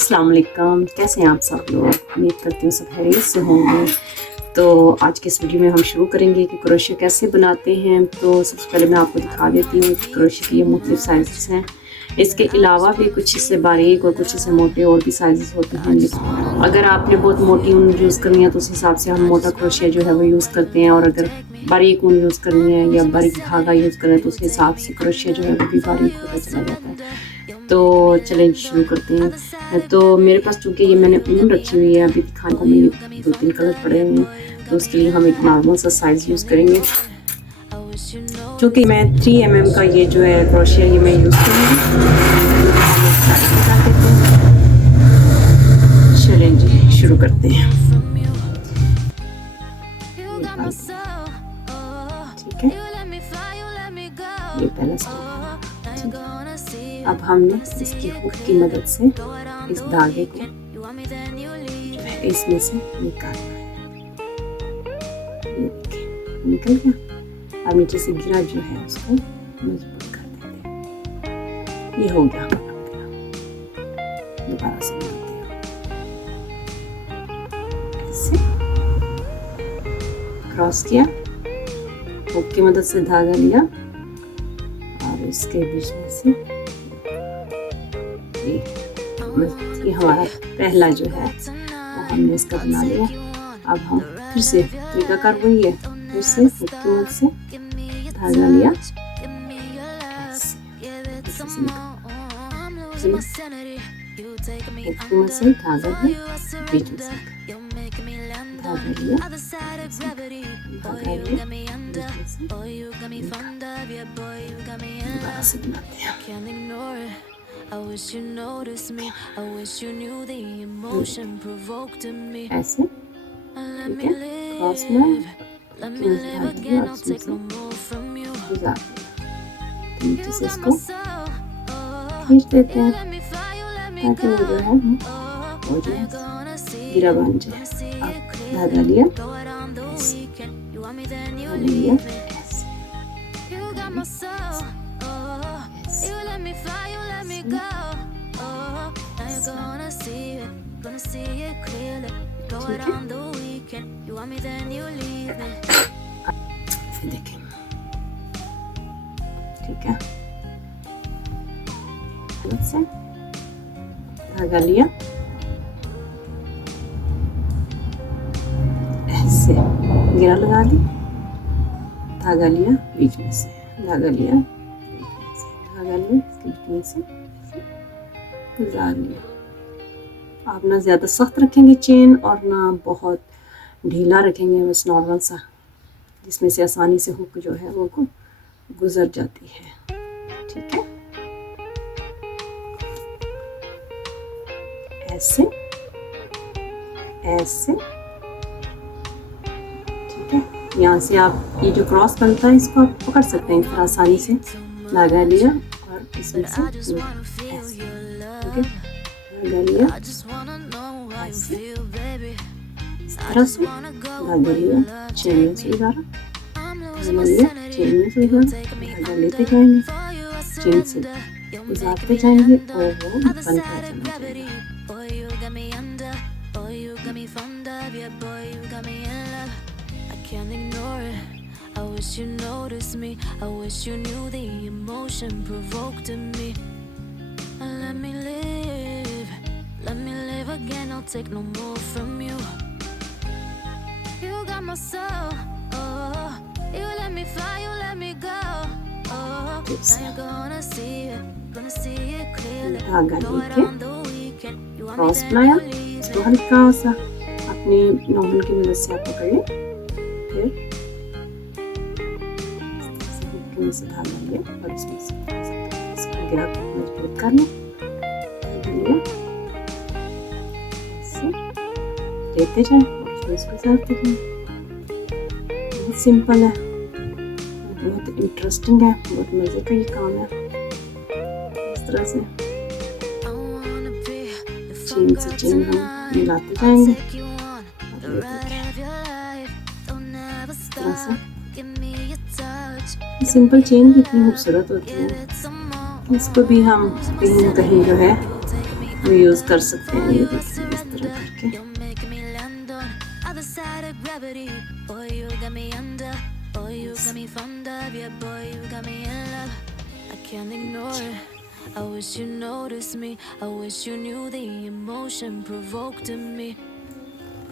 अस्सलाम वालेकुम, कैसे हैं आप सब लोग। उम्मीद करती हूँ सब खैरियत से होंगे। तो आज के इस वीडियो में हम शुरू करेंगे कि क्रोशिया कैसे बनाते हैं। तो सबसे पहले मैं आपको दिखा देती हूँ कि क्रोशिया की ये मुख्तलिफ साइज़ हैं। इसके अलावा भी कुछ इससे बारीक और कुछ इससे मोटे और भी साइज़ होते हैं। लेकिन अगर आपने बहुत मोटी ऊन यूज़ करनी है तो उस हिसाब से हम मोटा क्रोशिया जो है वो यूज़ करते हैं, और अगर बारीक ऊन यूज़ करनी है या बारीक धागा यूज़ करना है तो उस हिसाब से क्रोशिया जो है वो भी बारीक होता चला जाता है। तो चलें शुरू करते हैं। तो मेरे पास चूँकि ये मैंने ऊन रखी हुई है, अभी दिखाने को मुझे 2-3 कलर पड़े हुए हैं, तो उसके लिए हम एक नॉर्मल सा साइज़ यूज़ करेंगे। चूँकि मैं 3 mm का ये जो है क्रोशिया ये मैं यूज़ करूँगी। चलें जी शुरू करते हैं। ठीक है, ये पहला स्टेप है। अब हमने इसकी हुक की मदद से इस धागे को जो है इसमें से निकालना है। ये देखिए निकल गया। अब नीचे से गिरा जो है उसको मजबूत कर देते हैं। ये हो गया। दोबारा से बनाते हैं। ऐसे क्रॉस किया, हुक की मदद से धागा लिया और इसके बीच में से ये हमारा पहला जो है वो हमने इसका बना लिया। अब हम फिर से तरीकाकार वही है, फिर से हुक की मदद से धागा लिया, हुक की मदद से धागा लिया, बीच में से धागा लिया, दोबारा से बनाते हैं। I wish you noticed me. I wish you knew the emotion provoked in me. ऐसे Let ठीक me है, क्रॉस में live. Let me live again. I'll take no more from you. गुजार नीचे से You got इसको my soul. Oh, खींच देते you हैं let me fly, you let me ताकि वो जो है go. वो जो You're है gonna see गिरा it. बन जाए। Gonna see अब it धागा clearly. लिया, Go out on the weekend. You want me, then you धागा लिया, leave me. ऐसे You got my soul. Oh, you let me fly, you let me go. Oh, now you're gonna see it, gonna see it clearly. Go out on the weekend. You want me, then you leave me. फिर देखें। ठीक है, से धागा लिया, ऐसे गिरा लगा दी, धागा लिया बीच में से, धागा लिया बीच में से, धागा लिया इसके बीच में से, गुजार लिया। आप ना ज़्यादा सख्त रखेंगे चेन और ना बहुत ढीला रखेंगे, बस नॉर्मल सा जिसमें से आसानी से हुक जो है वो को गुजर जाती है। ठीक है, ऐसे ऐसे ठीक है। यहाँ से आप ये जो क्रॉस बनता है इसको आप पकड़ सकते हैं फिर आसानी से। धागा लिया और इसमें से ऐसे ठीक है, धागा लिया ऐसे इस तरह से, धागा लिया चेन में से उतारा, धागा लिया चेन में से उतारा, धागा लेते जाएंगे, चेन से गुजारते जाएंगे और वो बनता चला जाएगा। Can't ignore it. I wish you noticed me. I wish you knew the emotion provoked in me. Let me live. Let me live again. I'll take no more from you. You got my soul. Oh, you let me fly. You let me go. Oh, now you're gonna see it. Gonna see it clearly. धागा Go out लेके on the weekend. You want me cross then बनाया, you leave इसको me. हल्का सा अपने normal की मदद से आप पकड़ लें, फिर से धागा लिया और इसमें से इसको गिरा कर मजबूत कर लें, धागा लिया ऐसे लेते जाएं और इसमें इसको गुजारते जाएं। बहुत सिंपल है, बहुत इंटरेस्टिंग है, बहुत मज़े का ये काम है। इस तरह से I wanna be your chain से चेन हम मिलाते जाएंगे। take you on the ride of your life. Don't ever इस तरह से stop. Give me your touch. Simple chain भी इतनी खूबसूरत होती है, इसको भी हम कहीं ना कहीं जो है वो यूज़ कर सकते हैं। ये देखिए इस तरह करके। You're making me land on other side of gravity. Boy, you got me under. Boy, you got me fond of. Yeah, boy, you got me in love. I can't ignore it. I wish you noticed me. I wish you knew the emotion provoked in me.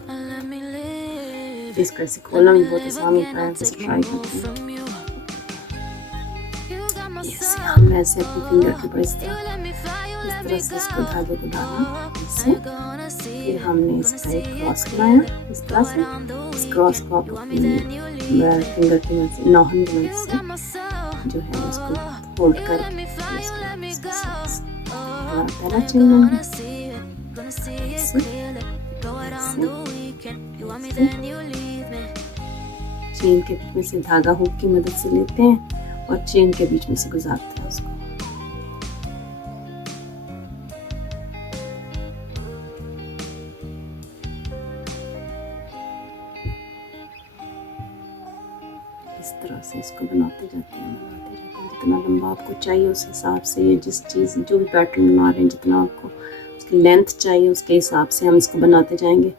Let me live. इसको ऐसे खोलना भी बहुत आसान होता है, बस try करते हैं। ऐसे हम ऐसे अपनी फिंगर के ऊपर इस तरह से इसको धागे को डालना ऐसे। फिर हमने इसका एक क्रॉस बनाया इस तरह से। इस क्रॉस को आप अपनी फिंगर की मदद से, नौहन की मदद से जो है उसको होल्ड करके हमारा पहला चेन बन गया। चेन के बीच में से धागा हुक की मदद से लेते हैं और चेन के बीच में से गुजारते हैं उसको। इस तरह से इसको बनाते जाते हैं जितना लंबा आपको चाहिए उस हिसाब से, या जिस चीज़ जो भी पैटर्न बना रहे हैं जितना आपको उसकी लेंथ चाहिए उसके हिसाब से हम इसको बनाते जाएंगे।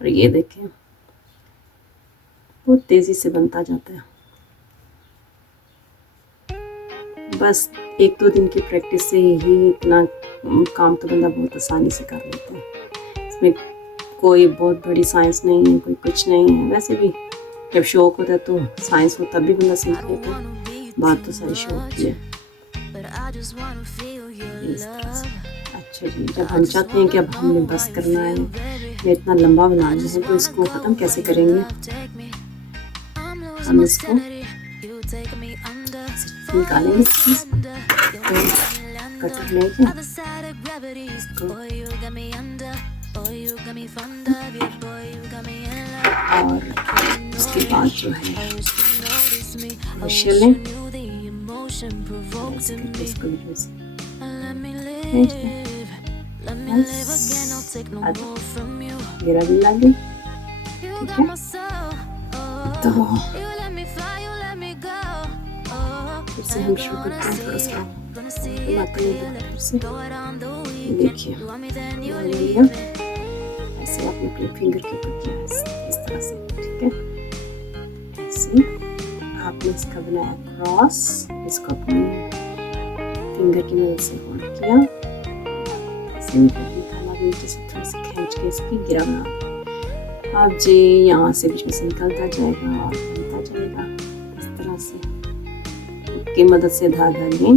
और ये देखें बहुत तेज़ी से बनता जाता है। बस 1-2 दिन की प्रैक्टिस से ही इतना काम तो बंदा बहुत आसानी से कर लेता है। इसमें कोई बहुत बड़ी साइंस नहीं है, कोई कुछ नहीं है। वैसे भी जब शौक होता है तो साइंस हो तब भी बंदा सीख लेता है। बात तो सारी शौक की है। अच्छा जी, जब हम चाहते हैं कि अब हमने बस करना है या इतना लंबा बनाना है तो इसको ख़त्म कैसे करेंगे? हम इसको निकालेंगे तो कटर लेके इसको और उसके बाद जो है मशीन लें इसको बीच में से घेरा भी ला दी। ठीक है, तो फिर से हम शुरू करते हैं। थोड़ा सा बनाते हैं फिर से। देखिए ऐसे आपने अपने फिंगर के ऊपर किया इस तरह से। ठीक है, ऐसे आपने इसका बनाया क्रॉस, इसको अपनी फिंगर की मदद से होल्ड किया। ऐसे निकाला नीचे से थोड़ा सा खींच के इसकी गिरा बना। अब जी यहाँ से बीच में से निकलता जाएगा और बनता जाएगा इस तरह से। की मदद से धागा लें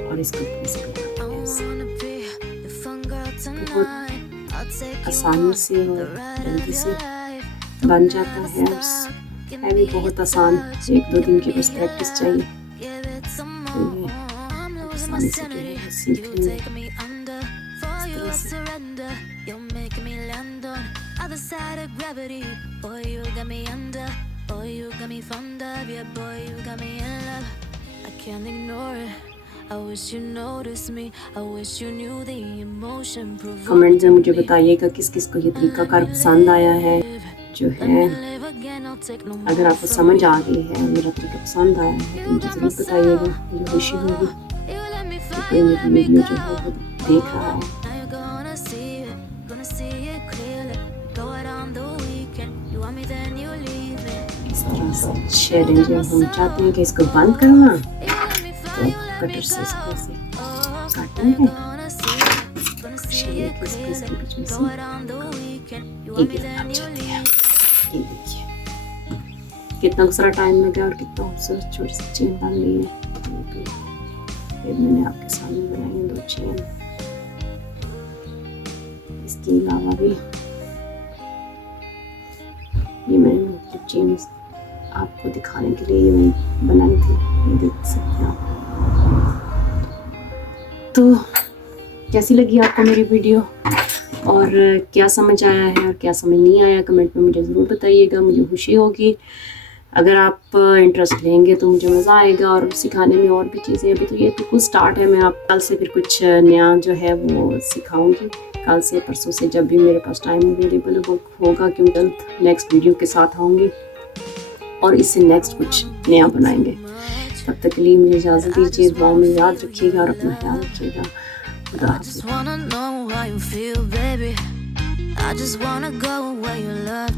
और इसको बहुत आसानी से और जल्दी से बन जाता है। है भी बहुत आसान, 1-2 दिन की बस प्रैक्टिस चाहिए तो ये आसानी से जो है सीख लेंगे। कमेंट में मुझे बताइएगा किस किस को ये तरीका कार पसंद आया है। जो है अगर आपको समझ आ गई है, मेरा तरीका पसंद आया है तो मुझे ज़रूर बताइएगा, मुझे खुशी होगी कि कोई मेरी वीडियो जो है वो देख रहा है। इस तरह से शेडिंग जब हम चाहते हैं कि इसको बंद करना तो कटर से इसको ऐसे काटेंगे। शेडिंग इसके बीच में से एक लग जाती है। ये देखिए कितना सारा टाइम लगा और कितना खूबसूरत छोटी सी चेन बन गई है। ये मैंने आपके सामने बनाई है 2 चेन। इसके अलावा भी ये मैंने मुख्तलिफ चेन आपको दिखाने के लिए ये मैंने बनाई थी, ये देख सकते हैं आप। तो कैसी लगी आपको मेरी वीडियो और क्या समझ आया है और क्या समझ नहीं आया कमेंट में मुझे ज़रूर बताइएगा, मुझे खुशी होगी। अगर आप इंटरेस्ट लेंगे तो मुझे मज़ा आएगा और सिखाने में और भी चीज़ें। अभी तो ये बिल्कुल स्टार्ट है, मैं आप कल से फिर कुछ नया जो है वो सिखाऊंगी। कल से परसों से जब भी मेरे पास टाइम अवेलेबल होगा, क्योंकि जल्द नेक्स्ट वीडियो के साथ आऊँगी और इससे नेक्स्ट कुछ नया बनाएंगे। तब तक के लिए मुझे इजाज़त दीजिए, दुआओं में याद रखिएगा और अपना ख्याल रखिएगा। खुदा I हाफ़िज़। just wanna know how you feel, baby. I just wanna go where you love.